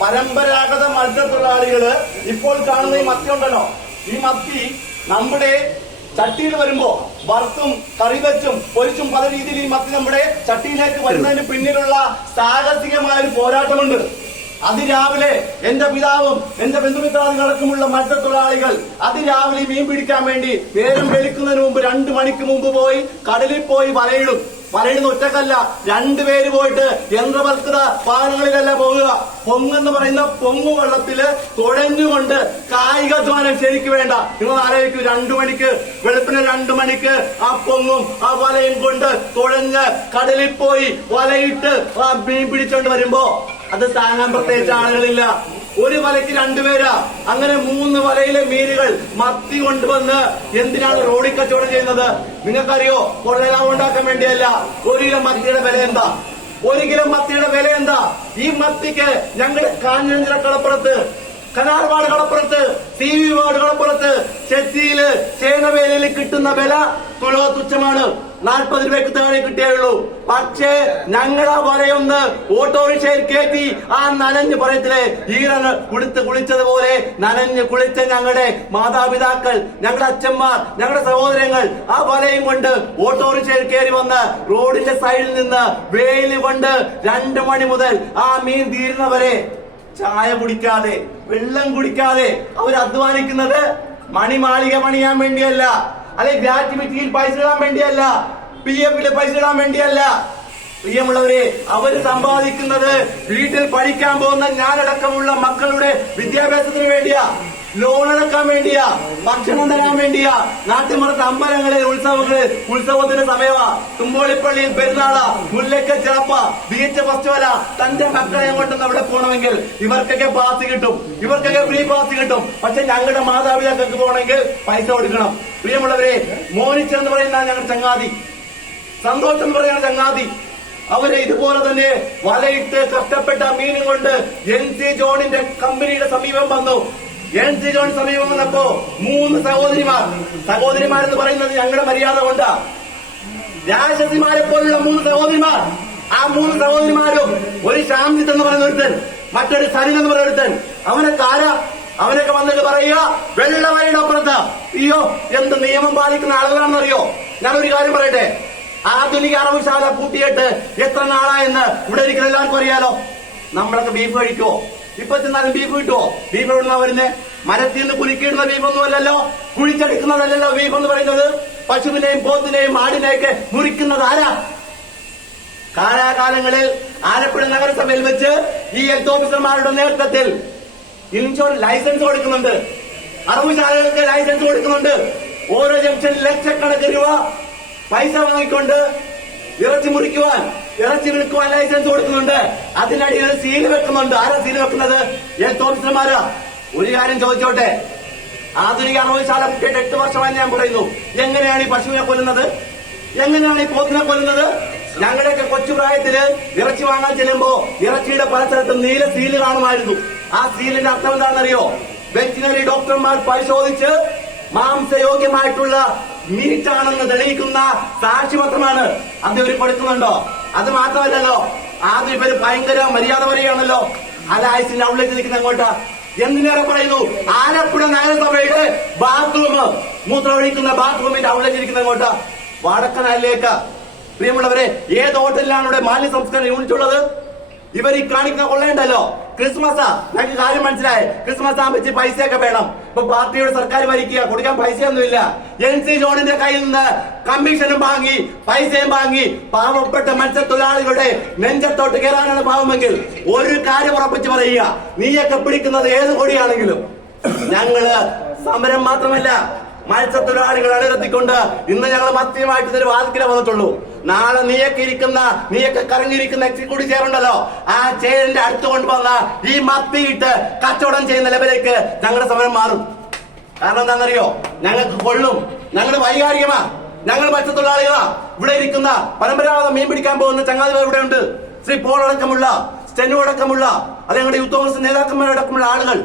പരമ്പരാഗത മത്സ്യത്തൊഴിലാളികള് ഇപ്പോൾ കാണുന്ന ഈ മത്തി ഉണ്ടല്ലോ, ഈ മത്തി നമ്മുടെ ചട്ടിയിൽ വരുമ്പോ വറുത്തും കറി വെച്ചും പൊരിച്ചും പല രീതിയിൽ ഈ മത്തി നമ്മുടെ ചട്ടിയിലേക്ക് വരുന്നതിന് പിന്നിലുള്ള സാഹസികമായ ഒരു പോരാട്ടമുണ്ട്. അതിരാവിലെ എന്റെ പിതാവും എന്റെ ബന്ധുമിത്രാദികളടക്കമുള്ള മത്സ്യത്തൊഴിലാളികൾ അതിരാവിലെ മീൻ പിടിക്കാൻ വേണ്ടി നേരം വെളുക്കുന്നതിന് മുമ്പ് 2 മണിക്ക് മുമ്പ് പോയി കടലിൽ പോയി വലയിടും. വലയിടുന്ന ഒറ്റക്കല്ല, 2 പേര് പോയിട്ട് യന്ത്രവൽകൃത വാഹനങ്ങളിലല്ല പോകുക. പൊങ്ങെന്ന് പറയുന്ന പൊങ്ങു വെള്ളത്തില് തുഴഞ്ഞുകൊണ്ട് കായികാധ്വാനം ശരിക്ക് വേണ്ട. നിങ്ങൾ ആലോചിക്കൂ, 2 മണിക്ക് വെളുപ്പിന് 2 മണിക്ക് ആ പൊങ്ങും ആ വലയും കൊണ്ട് തുഴഞ്ഞ് കടലിൽ പോയി വലയിട്ട് ആ മീൻ പിടിച്ചോണ്ട് വരുമ്പോ അത് താങ്ങാൻ പ്രത്യേകിച്ച് ആളുകളില്ല. ഒരു വലയ്ക്ക് 2 പേരാ. അങ്ങനെ 3 വലയിലെ മീനുകൾ മത്തി കൊണ്ടുവന്ന് എന്തിനാണ് റോഡിൽ കച്ചവടം ചെയ്യുന്നത്? നിങ്ങൾക്കറിയോ? കൊള്ളലാഭം ഉണ്ടാക്കാൻ വേണ്ടിയല്ല. 1 കിലോ മത്തിയുടെ വില എന്താ? 1 കിലോ മത്തിയുടെ വില എന്താ? ഈ മത്തിക്ക് ഞങ്ങളുടെ കാഞ്ഞിര കളപ്പുറത്ത്, കനാർവാട് കളപ്പുറത്ത്, CV വാർഡ് കളപ്പുറത്ത്, ചെത്തിയില് ചേനവേലയിൽ കിട്ടുന്ന വില തുച്ഛമാണ്. 40 രൂപയ്ക്ക് താഴെ കിട്ടിയുള്ളൂ. പക്ഷേ ഞങ്ങളുടെ വലയൊന്ന് ഓട്ടോറിക്ഷയിൽ കയറ്റി ആ നനഞ്ഞ് പറയത്തില്ലേ, ഈറന് കുളിത്ത് കുളിച്ചതുപോലെ നനഞ്ഞ് കുളിച്ച ഞങ്ങളുടെ മാതാപിതാക്കൾ, ഞങ്ങളുടെ അച്ഛന്മാർ, ഞങ്ങളുടെ സഹോദരങ്ങൾ ആ വലയും കൊണ്ട് ഓട്ടോറിക്ഷയിൽ കയറി വന്ന് റോഡിന്റെ സൈഡിൽ നിന്ന് വെയില് കൊണ്ട് 2 മണി മുതൽ ആ മീൻ തീരുന്നവരെ ചായ കുടിക്കാതെ വെള്ളം കുടിക്കാതെ അവർ അധ്വാനിക്കുന്നത് മണിമാളിക പണിയാൻ വേണ്ടിയല്ല, അല്ലെങ്കിൽ ഗ്രാറ്റുവിറ്റിയിൽ പൈസ ഇടാൻ വേണ്ടിയല്ല, PF പൈസ ഇടാൻ വേണ്ടിയല്ല. പ്രിയമുള്ളവരെ, അവര് സമ്പാദിക്കുന്നത് വീട്ടിൽ പഠിക്കാൻ പോകുന്ന ഞാനടക്കമുള്ള മക്കളുടെ വിദ്യാഭ്യാസത്തിന് വേണ്ടിയാ, ലോൺ അടക്കാൻ വേണ്ടിയാ, ഭക്ഷണം തരാൻ വേണ്ടിയാ. നാട്ടിൻപുറത്ത് അമ്പലങ്ങളിൽ ഉത്സവത്തിന്റെ സമയമാ, തുമ്പോളിപ്പള്ളിയിൽ പെരുന്നാളാ, മുല്ലക്ക ചിറപ്പ, ബീച്ച് ഫെസ്റ്റിവല. തന്റെ മക്കളെ കൊണ്ടൊന്ന് അവിടെ പോകണമെങ്കിൽ ഇവർക്കൊക്കെ പാസ് കിട്ടും, ഇവർക്കൊക്കെ ഫ്രീ പാസ് കിട്ടും. പക്ഷെ ഞങ്ങളുടെ മാതാപിതാക്കൾക്ക് പോകണമെങ്കിൽ പൈസ കൊടുക്കണം. പ്രിയമുള്ളവരെ, മോനിച്ചെന്ന് പറയുന്ന ഞങ്ങളുടെ ചങ്ങാതി, സന്തോഷം എന്ന് പറയുന്ന ചങ്ങാതി, അവര് ഇതുപോലെ തന്നെ വലയിട്ട് കഷ്ടപ്പെട്ട മീനും കൊണ്ട് NC ജോണിന്റെ കമ്പനിയുടെ സമീപം വന്നു. NC ജോൺ സമീപം വന്നപ്പോ 3 സഹോദരിമാരെന്ന് പറയുന്നത് ഞങ്ങളുടെ മര്യാദ കൊണ്ടാ. രാജസിമാരെ പോലുള്ള 3 സഹോദരിമാർ. ആ 3 സഹോദരിമാരും ഒരു ശാന്തിത്ത് എന്ന് പറയുന്ന ഒരുത്തൻ, മറ്റൊരു സരിൻ എന്ന് പറയുന്ന ഒരുത്തൻ. അവനൊക്കെ വന്നിട്ട് പറയുക, വെള്ളവരയുടെ അപ്പുറത്ത്. അയ്യോ, എന്ത് നിയമം പാലിക്കുന്ന ആളുകളാണെന്നറിയോ? ഞാനൊരു കാര്യം പറയട്ടെ, ആധുനിക അറവുശാല പൂട്ടിയിട്ട് എത്ര നാളായെന്ന് ഇവിടെ ഇരിക്കുന്ന എല്ലാവർക്കും അറിയാലോ. നമ്മളൊക്കെ ബീഫ് കഴിക്കുവോ? ഇപ്പൊ ചെന്നാലും ബീഫ് കിട്ടുവോ? ബീഫ് എവിടുന്നാ വരുന്നേ? മരത്തിൽ നിന്ന് കുലുക്കിയിടുന്ന ബീഫൊന്നും അല്ലല്ലോ, കുഴിച്ചെടുക്കുന്നതല്ലല്ലോ ബീഫ് എന്ന് പറയുന്നത്. പശുവിനെയും പോത്തിനെയും ആടിനെയൊക്കെ മുറിക്കുന്നത് ആരാ? കാലാകാലങ്ങളിൽ ആലപ്പുഴ നഗരസഭയിൽ വെച്ച് ഈ ഹെൽത്ത് ഓഫീസർമാരുടെ നേതൃത്വത്തിൽ ഇൻഷുറൻസ് ലൈസൻസ് കൊടുക്കുന്നുണ്ട്, അറവുശാലകൾക്ക് ലൈസൻസ് കൊടുക്കുന്നുണ്ട്. ഓരോ ജംഗ്ഷനിൽ ലക്ഷക്കണക്കിന് രൂപ പൈസ വാങ്ങിക്കൊണ്ട് ഇറച്ചി മുറിക്കുവാൻ, ഇറച്ചി വിൽക്കുവാൻ ലൈസൻസ് കൊടുക്കുന്നുണ്ട്. അതിനടിയിൽ സീല് വെക്കുന്നുണ്ട്. ആരാ സീല് വെക്കുന്നത്? ഹെൽത്ത് ഓഫീസർമാരാ. ഒരു കാര്യം ചോദിച്ചോട്ടെ, ആധുനിക അറവുശാല കുട്ടിയുടെ 8 വർഷമായി ഞാൻ പറയുന്നു, എങ്ങനെയാണ് ഈ പശുവിനെ കൊല്ലുന്നത്? എങ്ങനെയാണ് ഈ പോത്തിനെ കൊല്ലുന്നത്? ഞങ്ങളുടെയൊക്കെ കൊച്ചുപ്രായത്തില് ഇറച്ചി വാങ്ങാൻ ചെല്ലുമ്പോ ഇറച്ചിയുടെ പല സ്ഥലത്തും നീല സീല് കാണുമായിരുന്നു. ആ സീലിന്റെ അർത്ഥം എന്താണെന്നറിയോ? വെറ്റിനറി ഡോക്ടർമാർ പരിശോധിച്ച് മാംസയോഗ്യമായിട്ടുള്ള മീറ്റാണെന്ന് തെളിയിക്കുന്ന സാക്ഷിപത്രമാണ്. അത് ഇവർ കൊടുക്കുന്നുണ്ടോ? അത് മാത്രമല്ലല്ലോ, ആദ്യം ഇവര് ഭയങ്കര മര്യാദ പറയുകയാണല്ലോ. ആലയസിന്റെ ഔട്ട്ലെറ്റ് നിൽക്കുന്ന അങ്ങോട്ടാ. എന്തിനേറെ പറയുന്നു, ആലപ്പുഴ നഗരസഭയുടെ ബാത്റൂം, മൂത്രമൊഴിക്കുന്ന ബാത്റൂമിന്റെ ഔട്ട്ലെറ്റ് ഇരിക്കുന്ന അങ്ങോട്ടാ, വടക്കനാലിലേക്ക്. പ്രിയമുള്ളവരെ, ഏത് ഹോട്ടലിലാണ് ഇവിടെ മാലിന്യ സംസ്കരണ യൂണിറ്റ് ഉള്ളത്? ഇവർ ഈ കാണിക്കുന്ന കൊള്ളയുണ്ടല്ലോ. ക്രിസ്മസാ, ഞങ്ങൾക്ക് കാര്യം മനസ്സിലായി. ക്രിസ്മസ് ആകുമ്പോൾ പൈസയൊക്കെ വേണം. ഇപ്പൊ പാർട്ടിയുടെ സർക്കാർ ഭരിക്കുക, കൊടുക്കാൻ പൈസയൊന്നുമില്ല. NC ജോണിന്റെ കയ്യിൽ നിന്ന് കമ്മീഷനും വാങ്ങി പൈസയും വാങ്ങി പാവപ്പെട്ട മത്സ്യത്തൊഴിലാളികളുടെ നെഞ്ചത്തോട്ട് കയറാനാണ് പാവമെങ്കിൽ ഒരു കാര്യം ഉറപ്പിച്ച് പറയുക, നീയൊക്കെ പിടിക്കുന്നത് ഏത് കൊടിയാണെങ്കിലും ഞങ്ങള് സമരം മാത്രമല്ല, മത്സ്യത്തൊഴിലാളികൾ അണിനിരത്തിക്കൊണ്ട് ഇന്ന് ഞങ്ങൾ മത്യമായിട്ട് ഒരു വാതിക്കല വന്നിട്ടുള്ളൂ. നാളെ നീയൊക്കെ കറങ്ങിയിരിക്കുന്ന എക്സിക്യൂട്ടീവ് ചെയറുണ്ടല്ലോ, ആ ചെയറിന്റെ അടുത്ത് കൊണ്ടുവന്ന ഈ മത്തിയിട്ട് കച്ചവടം ചെയ്യുന്ന ലെവലിലേക്ക് ഞങ്ങളുടെ സമരം മാറും. കാരണം എന്താണെന്നറിയോ? ഞങ്ങൾക്ക് കൊള്ളും, ഞങ്ങളുടെ വൈകാരികമാ, ഞങ്ങൾ മത്സ്യത്തൊഴിലാളികളാ. ഇവിടെ ഇരിക്കുന്ന പരമ്പരാഗത മീൻ പിടിക്കാൻ പോകുന്ന ചങ്ങാതികൾ ഇവിടെ ഉണ്ട്. ശ്രീ പോൾ അടക്കമുള്ള, സ്റ്റെനു അടക്കമുള്ള, അല്ലെങ്കിൽ ഞങ്ങളുടെ യൂത്ത് കോൺഗ്രസ് നേതാക്കന്മാരടക്കമുള്ള ആളുകൾ,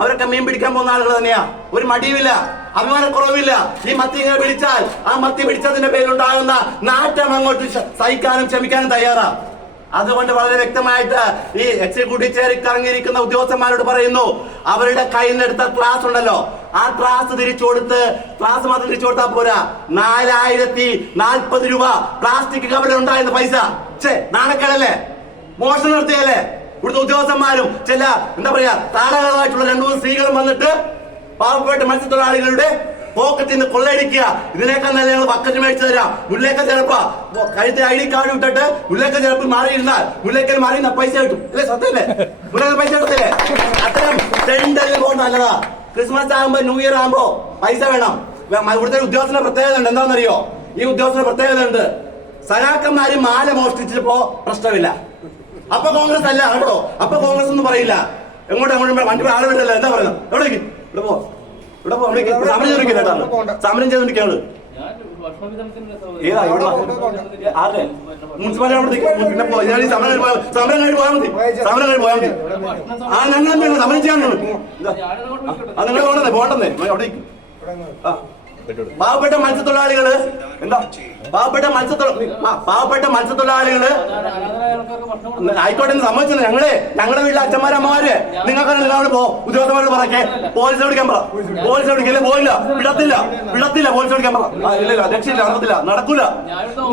അവരൊക്കെ മീൻ പിടിക്കാൻ പോകുന്ന ആളുകൾ തന്നെയാ. ഒരു മടിയുമില്ല, അഭിമാനക്കുറവില്ല. ഈ മത്തി ഇങ്ങനെ പിടിച്ചാൽ ആ മത്തി പിടിച്ചതിന്റെ പേരിലുണ്ടാകുന്ന നാറ്റം അങ്ങോട്ട് സഹിക്കാനും ക്ഷമിക്കാനും തയ്യാറാ. അതുകൊണ്ട് വളരെ വ്യക്തമായിട്ട് ഈ എക്സിക്യൂട്ടീവ് ചെയറിൽ ഇറങ്ങിയിരിക്കുന്ന ഉദ്യോഗസ്ഥന്മാരോട് പറയുന്നു, അവരുടെ കയ്യിൽ നിന്ന് എടുത്ത ക്ലാസ് ഉണ്ടല്ലോ, ആ ക്ലാസ് തിരിച്ചു കൊടുത്ത് ക്ലാസ് മാത്രം തിരിച്ചു കൊടുത്താൽ പോരാ, 4040 രൂപ പ്ലാസ്റ്റിക് കവറിൽ ഉണ്ടായിരുന്ന പൈസ നാണക്കേടല്ലേ, മോഷണം നടത്തിയല്ലേ? ഇവിടുത്തെ ഉദ്യോഗസ്ഥന്മാരും ചില എന്താ പറയാ താടകളായിട്ടുള്ള 2-3 സ്ത്രീകളും വന്നിട്ട് പാവപ്പെട്ട മത്സ്യത്തൊഴിലാളികളുടെ പോക്കറ്റിൽ നിന്ന് കൊള്ളയടിക്കുക. ഇതിനേക്കാൾ നല്ല ഞങ്ങൾ ബക്കറ്റ് മേടിച്ചു തരാം. മുല്ലേക്ക ചിലപ്പോ കഴുത്തിൽ ID കാർഡ് വിട്ടിട്ട് മുല്ലേക്ക ചിലപ്പോൾ മാറിയിരുന്നാൽ മുല്ലേക്കൽ മാറിയിരുന്ന പൈസ കിട്ടും അല്ലെ? സത്യല്ലേ? മുല്ലേക്ക പൈസ കിട്ടത്തില്ലേ? അത്തരം തെണ്ടല് കൊണ്ട് നല്ലതാ. ക്രിസ്മസ് ആകുമ്പോ ന്യൂ ഇയർ ആകുമ്പോ പൈസ വേണം. ഇവിടുത്തെ ഉദ്യോഗസ്ഥന്റെ പ്രത്യേകത ഉണ്ട്. എന്താണെന്നറിയോ? ഈ ഉദ്യോഗസ്ഥന്റെ പ്രത്യേകത ഉണ്ട്, സഖാക്കന്മാര് മാല മോഷ്ടിച്ചപ്പോ പ്രശ്നമില്ല. അപ്പൊ കോൺഗ്രസ് അല്ല കേട്ടോ, അപ്പൊ കോൺഗ്രസ് ഒന്നും പറയില്ല. എങ്ങോട്ടും വണ്ടി ആള് വിട്ടല്ല. എന്താ പറയുന്നത്? എവിടേക്ക് ഇവിടെ പോ, ഇവിടെ പോ, സമരം ചെയ്തിരിക്കട്ടോ, സമരം ചെയ്തിരിക്കാണ്. ഏതാ ഇവിടെ ആരുടെ മുനിസിപ്പാലിറ്റി? പിന്നെ ഞാൻ ഈ സമരം കഴിഞ്ഞ് പോയാൽ മതി, സമരം കഴിഞ്ഞ് പോയാൽ മതി. ആ ഞങ്ങൾ എന്താണ് സമരം ചെയ്യാനുള്ളത്? നിങ്ങൾ പോകണ്ടെന്നേ അവിടേക്ക്. പാവപ്പെട്ട മത്സ്യത്തൊഴിലാളികള് എന്താ പാവപ്പെട്ട മത്സ്യത്തൊഴിലാളികള് ആയിക്കോട്ടെ സമ്മതിച്ചത്. ഞങ്ങളുടെ വീട്ടിലെ അച്ഛന്മാരമ്മമാര് നിങ്ങൾക്ക് നിങ്ങളോട് പോ, ഉദ്യോഗസ്ഥന്മാരോട് പറക്കെ പോലീസ് വിളിക്കാൻ പറ. പോലീസ് വിളിക്കല്ലേ? പോയില്ല, വിടത്തില്ല. പോലീസ് വിളിക്കാൻ പറ. ഇല്ല, രക്ഷയില്ല, നടക്കൂല.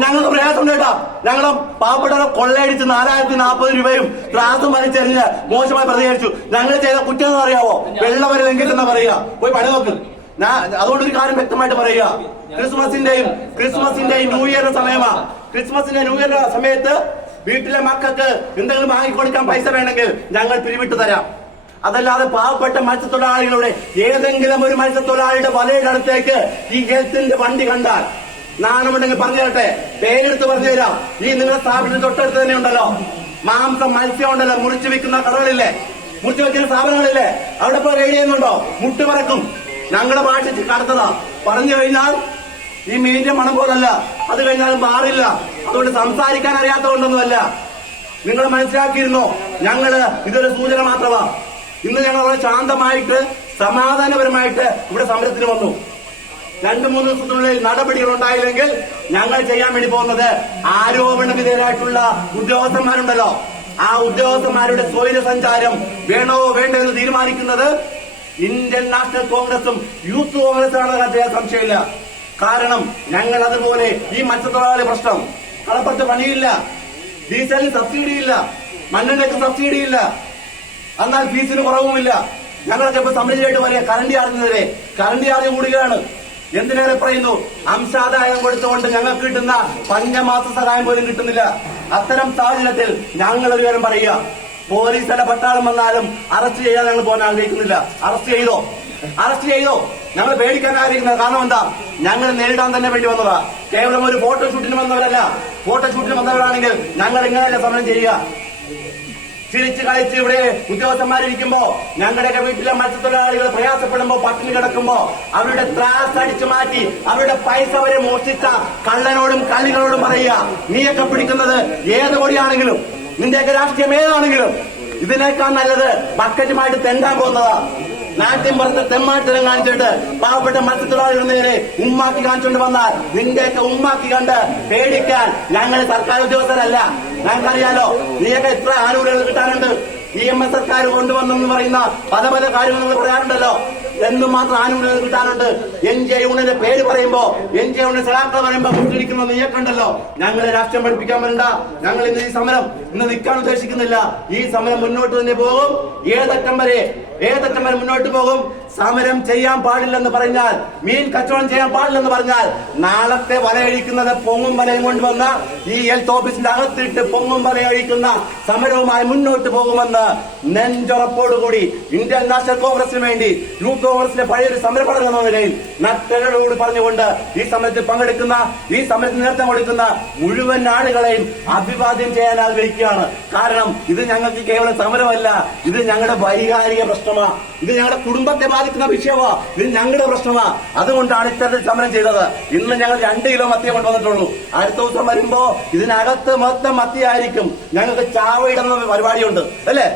ഞങ്ങൾക്ക് പ്രയാസം കേട്ടാ. ഞങ്ങളെ പാവപ്പെട്ടവരെ കൊള്ളയടിച്ച് 4040 രൂപയും ക്ലാസും വലിച്ചെറിഞ്ഞ് മോശമായി പ്രതികരിച്ചു. ഞങ്ങൾ ചെയ്ത കുറ്റം എന്ന് അറിയാവോ? വെള്ളവരെ ലംഘിച്ചെന്നാ പറയുക. പോയി പണി നോക്ക്. അതുകൊണ്ട് ഒരു കാര്യം വ്യക്തമായിട്ട് പറയുക, ക്രിസ്മസിന്റെ ന്യൂ ഇയറിന്റെ സമയമാ. ക്രിസ്മസിന്റെ ന്യൂ ഇയറിന്റെ സമയത്ത് വീട്ടിലെ മക്കൾക്ക് എന്തെങ്കിലും വാങ്ങിക്കൊടുക്കാൻ പൈസ വേണമെങ്കിൽ ഞങ്ങൾ പിരിവിട്ട് തരാം. അതല്ലാതെ പാവപ്പെട്ട മത്സ്യത്തൊഴിലാളികളുടെ ഏതെങ്കിലും ഒരു മത്സ്യത്തൊഴിലാളിയുടെ വലയുടെ അടുത്തേക്ക് ഈ ഹെൽത്തിന്റെ വണ്ടി കണ്ടാൽ നാണമുണ്ടെങ്കിൽ പറഞ്ഞു തരട്ടെ, പേരെടുത്ത് പറഞ്ഞു തരാം. ഈ നിങ്ങളുടെ സ്ഥാപനത്തിന് തൊട്ടടുത്ത് തന്നെ ഉണ്ടല്ലോ മത്സ്യം ഉണ്ടല്ലോ, മുറിച്ചു വെക്കുന്ന കടകളില്ലേ, മുറിച്ചു വെക്കുന്ന സ്ഥാപനങ്ങളില്ലേ, അവിടെ പോയി റെയ്ഡ് ചെയ്യുന്നുണ്ടോ? മുട്ട് പറക്കും. ഞങ്ങളുടെ ഭാഷ കടത്തതാ. പറഞ്ഞു കഴിഞ്ഞാൽ ഈ മീനിന്റെ മണം പോലല്ല, അത് കഴിഞ്ഞാൽ മാറില്ല. അതുകൊണ്ട് സംസാരിക്കാൻ അറിയാത്തതുകൊണ്ടൊന്നുമല്ല. നിങ്ങൾ മനസ്സിലാക്കിയിരുന്നോ? ഞങ്ങള് ഇതൊരു സൂചന മാത്രമാ. ഇന്ന് ഞങ്ങൾ വളരെ ശാന്തമായിട്ട് സമാധാനപരമായിട്ട് ഇവിടെ സമരത്തിന് വന്നു. 2-3 ദിവസത്തിനുള്ളിൽ നടപടികൾ ഉണ്ടായില്ലെങ്കിൽ ഞങ്ങൾ ചെയ്യാൻ വേണ്ടി പോകുന്നത് ആരോപണ വിധേയരായിട്ടുള്ള ഉദ്യോഗസ്ഥന്മാരുണ്ടല്ലോ, ആ ഉദ്യോഗസ്ഥന്മാരുടെ സ്വൈര സഞ്ചാരം വേണോ വേണ്ടോ എന്ന് തീരുമാനിക്കുന്നത് ഇന്ത്യൻ നാഷണൽ കോൺഗ്രസും യൂത്ത് കോൺഗ്രസാണെന്ന് ചെയ്യാൻ സംശയമില്ല. കാരണം ഞങ്ങൾ അതുപോലെ ഈ മത്സ്യത്തൊഴിലാളി പ്രശ്നം, കളപ്പുറത്ത് പണിയില്ല, ഡീസലിന് സബ്സിഡിയില്ല, മണ്ണെണ്ണയ്ക്ക് സബ്സിഡിയില്ല, എന്നാൽ ഫീസിന് കുറവുമില്ല. ഞങ്ങളൊക്കെ ഇപ്പൊ സമരമായിട്ട് വരിക കറണ്ട് ചാർജിനെതിരെ. കറണ്ട് ചാർജ് കൂടുകയാണ്. എന്തിനേറെ പറയുന്നു, അംശാദായം കൊടുത്തുകൊണ്ട് ഞങ്ങൾക്ക് കിട്ടുന്ന പഞ്ചമാസ സഹായം പോലും കിട്ടുന്നില്ല. അത്തരം സാഹചര്യത്തിൽ ഞങ്ങൾ ഒരു കാര്യം പറയുക, പോലീസ് അല്ല പട്ടാളം വന്നാലും അറസ്റ്റ് ചെയ്യാൻ ഞങ്ങൾ പോകാൻ ആഗ്രഹിക്കുന്നില്ല. അറസ്റ്റ് ചെയ്തോ ഞങ്ങൾ പേടിക്കാൻ ആഗ്രഹിക്കുന്നത്. കാരണം എന്താ? ഞങ്ങൾ നേരിടാൻ തന്നെ വേണ്ടി വന്നതാ. കേവലം ഒരു ഫോട്ടോഷൂട്ടിന് വന്നവരല്ല. ഫോട്ടോഷൂട്ടിന് വന്നവരാണെങ്കിൽ ഞങ്ങൾ ഇങ്ങനെയല്ല സമരം ചെയ്യുക. ചിരിച്ച് കളിച്ച് ഇവിടെ ഉദ്യോഗസ്ഥന്മാരിയ്ക്കുമ്പോ ഞങ്ങളുടെയൊക്കെ വീട്ടിലെ മത്സ്യത്തൊഴിലാളികൾ പ്രയാസപ്പെടുമ്പോ, പട്ടിണി കിടക്കുമ്പോ അവരുടെ ത്രാസ് അടിച്ചു മാറ്റി അവരുടെ പൈസ വരെ മോഷ്ടിച്ച കള്ളനോടും കള്ളികളോടും പറയുക, നീയൊക്കെ പിടിക്കുന്നത് ഏത് കൊടിയാണെങ്കിലും, നിന്റെയൊക്കെ രാഷ്ട്രീയം ഏതാണെങ്കിലും ഇതിനേക്കാൾ നല്ലത് ബക്കറ്റുമായിട്ട് തെണ്ടാൻ പോകുന്നതാ. നാട്ടിൻ പുറത്ത് തെമ്മാറ്റരം കാണിച്ചിട്ട് പാവപ്പെട്ട മത്സ്യത്തൊഴിലാളികൾ നേരെ ഉമ്മാക്കി കാണിച്ചുകൊണ്ട് വന്നാൽ നിന്റെയൊക്കെ ഉമ്മാക്കി കണ്ട് പേടിക്കാൻ ഞങ്ങൾ സർക്കാർ ഉദ്യോഗസ്ഥരല്ല. ഞങ്ങൾക്കറിയാലോ നീയൊക്കെ എത്ര ആനുകൂല്യങ്ങൾ കിട്ടാനുണ്ട്. EMS സർക്കാർ കൊണ്ടുവന്നെന്ന് പറയുന്ന പല കാര്യങ്ങൾ പറയാറുണ്ടല്ലോ. എന്നും മാത്രം ആനുകൂല്യങ്ങൾ കിട്ടാനുണ്ട്. NJ യൂണിയന്റെ പേര് പറയുമ്പോ, NJ യൂണിയൻ സഹാക്കൾ പറയുമ്പോ മുട്ടിരിക്കുന്ന നീയൊക്കെണ്ടല്ലോ. ഞങ്ങളെ രാഷ്ട്രീയം പഠിപ്പിക്കാൻ വരണ്ട. ഞങ്ങൾ ഇന്ന് ഈ സമരം നിൽക്കാൻ ഉദ്ദേശിക്കുന്നില്ല. ഈ സമരം മുന്നോട്ട് തന്നെ പോകും. ഏതറ്റം വരെ മുന്നോട്ട് പോകും. സമരം ചെയ്യാൻ പാടില്ലെന്ന് പറഞ്ഞാൽ, മീൻ കച്ചവടം ചെയ്യാൻ പാടില്ലെന്ന് പറഞ്ഞാൽ, നാളത്തെ വലയഴിക്കുന്നത് പൊങ്ങും വലയും കൊണ്ടുവന്ന ഈ ഹെൽത്ത് ഓഫീസിന്റെ അകത്തിട്ട് പൊങ്ങും വലയഴിക്കുന്ന സമരവുമായി മുന്നോട്ട് പോകുമെന്ന് നെഞ്ചുറപ്പോടുകൂടി ഇന്ത്യൻ നാഷണൽ കോൺഗ്രസിന് വേണ്ടി, യൂത്ത് കോൺഗ്രസിന്റെ പഴയൊരു സമരപഠനം എന്ന നിലയിൽ നട്ടലോട് പറഞ്ഞുകൊണ്ട് ഈ സമരത്തിൽ പങ്കെടുക്കുന്ന, ഈ സമരത്തിന് നേതൃത്വം കൊടുക്കുന്ന മുഴുവൻ ആളുകളെയും അഭിവാദ്യം ചെയ്യാൻ ആഗ്രഹിക്കുകയാണ്. കാരണം ഇത് ഞങ്ങൾക്ക് കേവലം സമരമല്ല, ഇത് ഞങ്ങളുടെ വൈകാരിക പ്രശ്നമാണ്. ഇത് ഞങ്ങളുടെ കുടുംബത്തെ ബാധിക്കുന്ന വിഷയമാ. ഇത് ഞങ്ങളുടെ പ്രശ്നമാ. അതുകൊണ്ടാണ് ഇത്തരത്തിൽ സമരം ചെയ്തത്. ഇന്ന് ഞങ്ങൾ 2 കിലോ മത്തി കൊണ്ടുവന്നിട്ടുള്ളൂ. അടുത്ത ദിവസം വരുമ്പോ ഇതിനകത്ത് മൊത്തം മത്തിയായിരിക്കും. ഞങ്ങൾക്ക് ചാവയിടുന്ന പരിപാടിയുണ്ട്, അല്ലേ?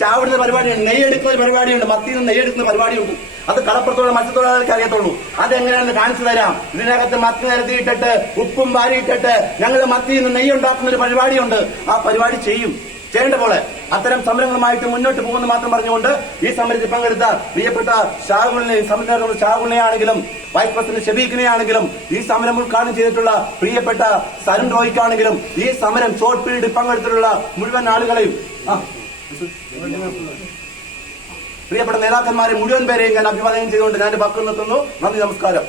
ചാവിടുന്ന പരിപാടിയുണ്ട്, നെയ്യെടുക്കുന്ന പരിപാടിയുണ്ട്, മത്തിയിൽ നിന്ന് നെയ്യെടുക്കുന്ന പരിപാടിയുണ്ട്. അത് കടപ്പുറത്തുള്ള മത്സ്യത്തൊഴിലാളികൾക്ക് അറിയത്തുള്ളൂ. അതെങ്ങനെയാണെന്ന് കാണിച്ചു തരാം. ഇതിനകത്ത് മത്തി നിരത്തിയിട്ടിട്ട് ഉപ്പും വാരിയിട്ടിട്ട് ഞങ്ങൾ മത്തിയിൽ നിന്ന് നെയ്യ് ഉണ്ടാക്കുന്ന ഒരു പരിപാടിയുണ്ട്. ആ പരിപാടി ചെയ്യേണ്ട പോലെ അത്തരം സമരങ്ങളുമായിട്ട് മുന്നോട്ട് പോകുമെന്ന് മാത്രം പറഞ്ഞുകൊണ്ട് ഈ സമരത്തിൽ പങ്കെടുത്ത പ്രിയപ്പെട്ട ഷാഹുലിനെയാണെങ്കിലും വൈസ് പ്രസിഡന്റ് ഷബീഖിനെയാണെങ്കിലും ഈ സമരം ഉദ്ഘാടനം ചെയ്തിട്ടുള്ള പ്രിയപ്പെട്ട സരുൺ റോയ്ക്കാണെങ്കിലും ഈ സമരം ഷോർട്ട് പീരീഡിൽ പങ്കെടുത്തിട്ടുള്ള മുഴുവൻ ആളുകളെയും പ്രിയപ്പെട്ട നേതാക്കന്മാരെ മുഴുവൻ പേരെയും ഞാൻ അഭിവാദനം ചെയ്തുകൊണ്ട് ഞാൻ വാക്ക് നിർത്തുന്നു. നന്ദി, നമസ്കാരം.